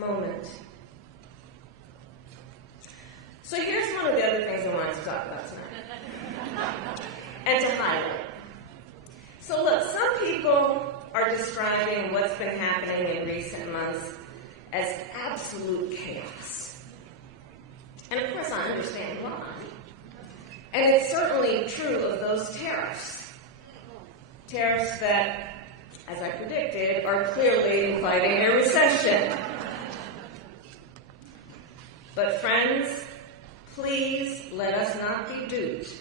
moment. So here's one of the other things I wanted to talk about tonight, and to highlight. So look, some people are describing what's been happening in recent months as absolute chaos. And of course I understand why. And it's certainly true of those tariffs. Tariffs that, as I predicted, are clearly inviting a recession. But friends, please let us not be duped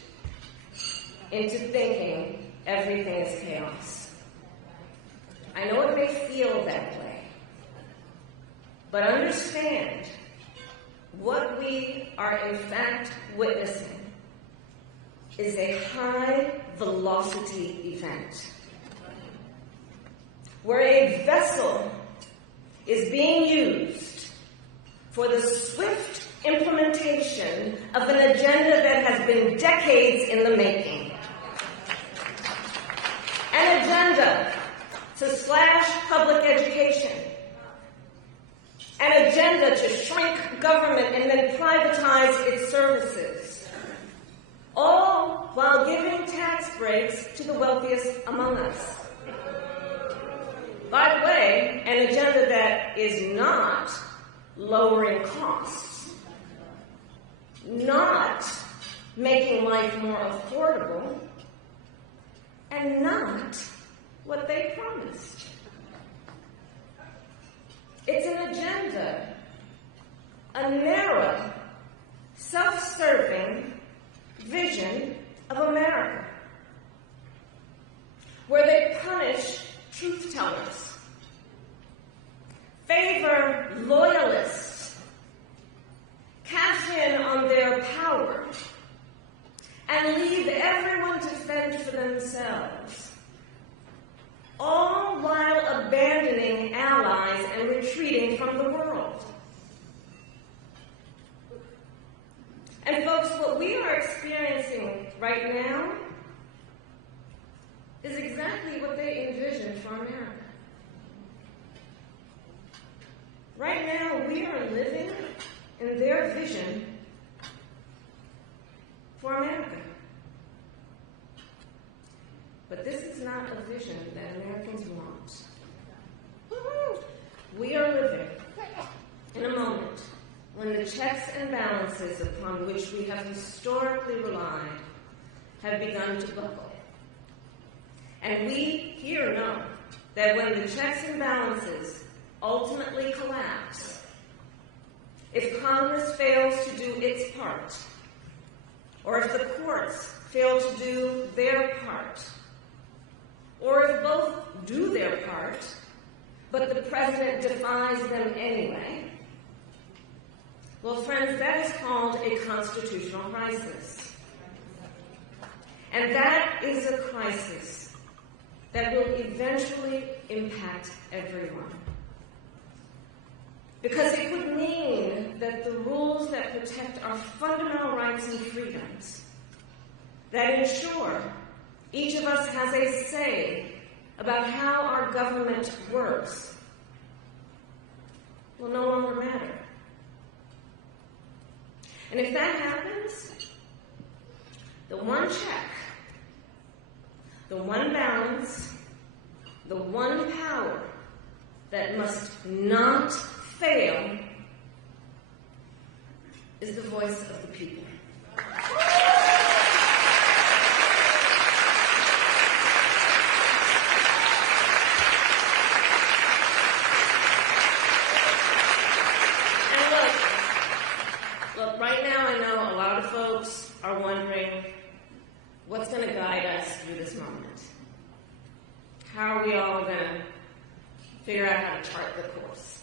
into thinking everything is chaos. I know it may feel that way, but understand what we are in fact witnessing is a high-velocity event where a vessel is being used for the swift implementation of an agenda that has been decades in the making. An agenda to slash public education. An agenda to shrink government and then privatize its services. All while giving tax breaks to the wealthiest among us. By the way, an agenda that is not lowering costs, not making life more affordable, and not what they promised. It's an agenda, a narrow, self-serving vision of America, where they punish truth tellers, favor loyalists, cash in on their power, and leave everyone to fend for themselves, all while abandoning allies and retreating from the world. And folks, what we are experiencing right now is exactly what they envisioned for America. Right now, we are living in their vision for America. But this is not a vision that Americans want. Woo-hoo! We are living in a moment when the checks and balances upon which we have historically relied have begun to buckle. And we here know that when the checks and balances ultimately collapse, if Congress fails to do its part, or if the courts fail to do their part, or if both do their part, but the president defies them anyway, well, friends, that is called a constitutional crisis. And that is a crisis that will eventually impact everyone. Because it would mean that the rules that protect our fundamental rights and freedoms, that ensure each of us has a say about how our government works, will no longer matter. And if that happens, the one check, the one balance, the one power that must not fail is the voice of the people. Right now, I know a lot of folks are wondering what's going to guide us through this moment. How are we all going to figure out how to chart the course?